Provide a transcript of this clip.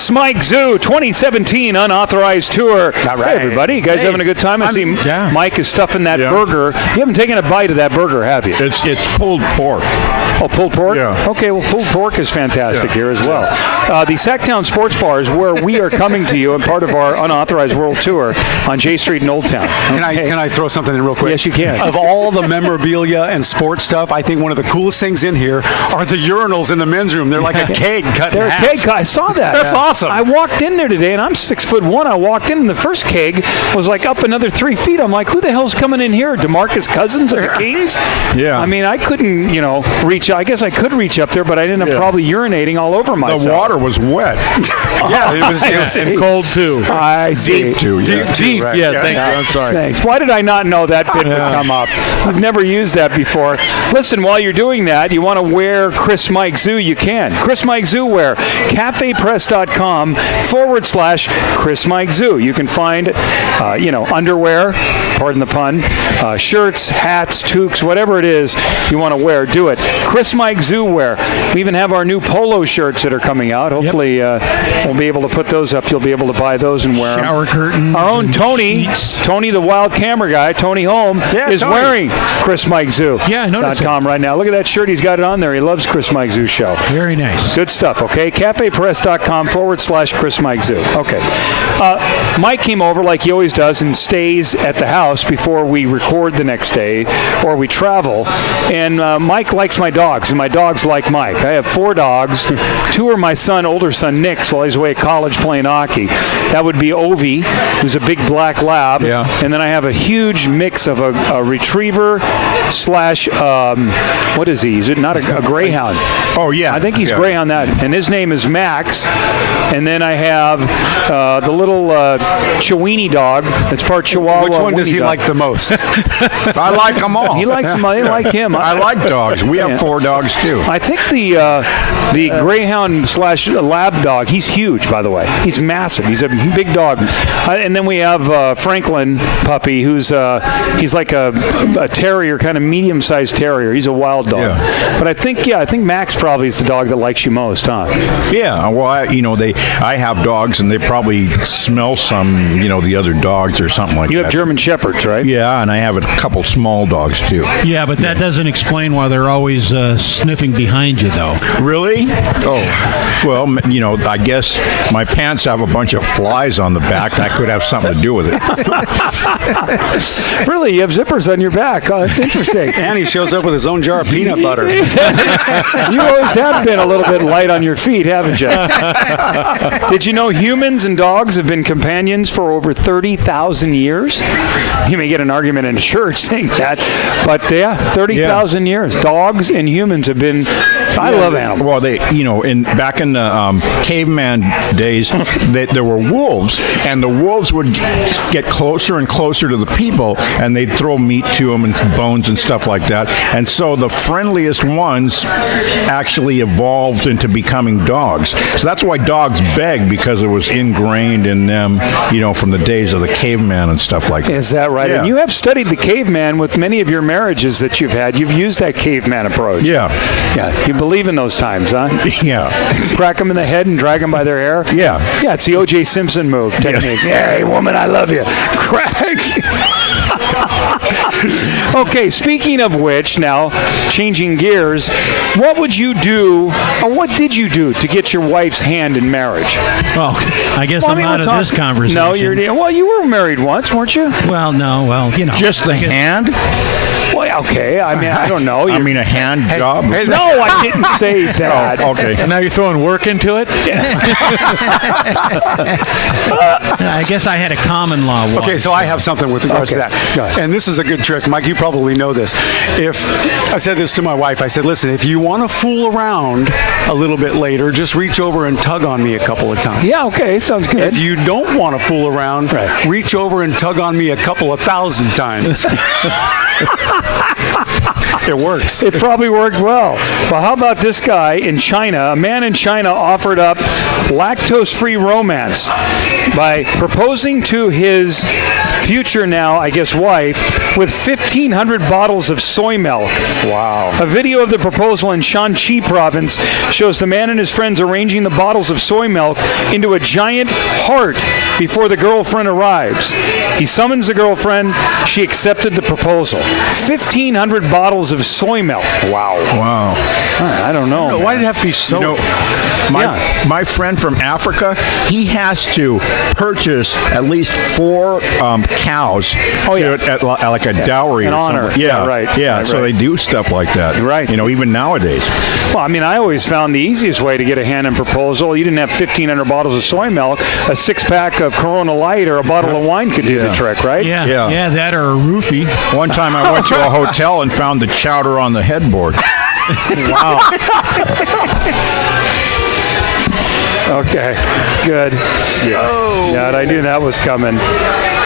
ChrisMikeZoo 2017 unauthorized tour. All right. Hey, everybody. You guys having a good time? I see Mike is stuffing that burger. You haven't taken a bite of that burger, have you? It's pulled pork. Oh, pulled pork? Yeah. Okay, well, pulled pork is fantastic here as well. The Sacktown Sports Bar is where we are coming to you and part of our unauthorized world tour on J Street in Old Town. Okay. Can I throw something in real quick? Yes, you can. Of all the memorabilia and sports stuff, I think one of the coolest things in here are the urinals in the men's room. They're like a keg cut in half. They're a keg cut. I saw that. That's awesome. I walked in there today, and I'm 6'1". I walked in, and the first keg was like up another 3 feet. I'm like, who the hell's coming in here? DeMarcus Cousins of the Kings? Yeah. I mean, I couldn't, reach. I guess I could reach up there, but I ended up probably urinating all over myself. The water was wet. Yeah, it was And cold, too. I see. Deep, too. Yeah. Deep, Right. yeah, thank you. I'm sorry. Thanks. Why did I not know that bit would come up? I've never used that before. Listen, while you're doing that, you want to wear ChrisMikeZoo, you can. ChrisMikeZoo wear. CafePress.com/ChrisMikeZoo. You can find, underwear, pardon the pun, shirts, hats, toques, whatever it is you want to wear, do it. ChrisMikeZoo wear. We even have our new polo shirts that are coming out. Hopefully we'll be able to put those up. You'll be able to buy those and wear them. Shower curtains. Our own Tony, the wild camera guy, Tony Holm, is wearing ChrisMikeZoo. Yeah, I noticed .com right now. Look at that shirt. He's got it on there. He loves ChrisMikeZoo show. Very nice. Good stuff, okay? CafePress.com/ChrisMikeZoo. Okay. Mike came over like he always does and stays at the house before we record the next day or we travel. And Mike likes my dogs, and my dogs like Mike. I have 4 dogs. 2 are my older son Nick's while he's away at college playing hockey. That would be Ovi, who's a big black lab. Yeah. And then I have a huge mix of a retriever slash, what is he? Is it not a greyhound? Oh, yeah. I think he's greyhound that. And his name is Max. And then I have the little Chiweenie dog that's part Chihuahua. Which one does he dog. like the most? I like them all. He likes them. They like him. I like dogs. We have 4 dogs, too. I think the greyhound slash lab dog, he's huge, by the way. He's massive. He's a big dog. And then we have Franklin puppy, who's he's like a terrier, kind of medium-sized terrier. He's a wild dog. Yeah. But I think Max probably is the dog that likes you most, huh? Yeah, well, I have dogs, and they probably smell some, the other dogs or something like that. You have German Shepherds, right? Yeah, and I have a couple small dogs, too. Yeah, but that doesn't explain why they're always sniffing behind you, though. Really? Oh. Well, I guess my pants have a bunch of flies on the back. That could have something to do with it. Really? You have zippers on your back? Oh, that's interesting. And he shows up with his own jar of peanut butter. You always have been a little bit light on your feet, haven't you? Did you know humans and dogs have been companions for over 30,000 years? You may get an argument in church saying that, but 30,000 years. Dogs and humans have been. I love animals. Well, back in the caveman days, there were wolves, and the wolves would get closer and closer to the people, and they'd throw meat to them and bones and stuff like that. And so the friendliest ones actually evolved into becoming dogs. So that's why dogs beg, because it was ingrained in them, from the days of the caveman and stuff like that. Is that right? Yeah. And you have studied the caveman with many of your marriages that you've had. You've used that caveman approach. Yeah. Yeah. You believe in those times, huh? Yeah. Crack them in the head and drag them by their hair? Yeah. Yeah, it's the O.J. Simpson move technique. Yeah. Hey, woman, I love you. Crack. Okay, speaking of which, now, changing gears, what would you do, or what did you do to get your wife's hand in marriage? Well, I guess I'm out of this conversation. No, you were married once, weren't you? Well, no, Just the hand? Well, okay, I mean, I don't know. I mean, a hand job? No, I didn't say that. Oh, okay. And now you're throwing work into it? I guess I had a common law one. Okay, so I have something with regards to that. And this is a good trick. Mike, you probably know this. If I said this to my wife, I said, listen, if you want to fool around a little bit later, just reach over and tug on me a couple of times. Yeah, okay, sounds good. If you don't want to fool around, reach over and tug on me a couple of thousand times. It works. It probably worked well. Well, how about this guy in China? A man in China offered up lactose-free romance by proposing to his future now, I guess, wife with 1,500 bottles of soy milk. Wow. A video of the proposal in Shanxi province shows the man and his friends arranging the bottles of soy milk into a giant heart before the girlfriend arrives. He summons the girlfriend. She accepted the proposal. 1,500 bottles of soy milk. Wow. Wow. I don't know. Why did it have to be so? My friend from Africa, he has to purchase at least 4 cows at like a dowry An or honor. something. Yeah, right. Yeah, Right, so right. they do stuff like that. Right. Even nowadays. Well, I mean, I always found the easiest way to get a hand-in proposal. You didn't have 1,500 bottles of soy milk. A 6-pack of Corona Light or a bottle of wine could do the trick, right? Yeah, that or a roofie. One time I went to a hotel and found the chowder on the headboard. Wow. Okay, good. Yeah, I knew that was coming.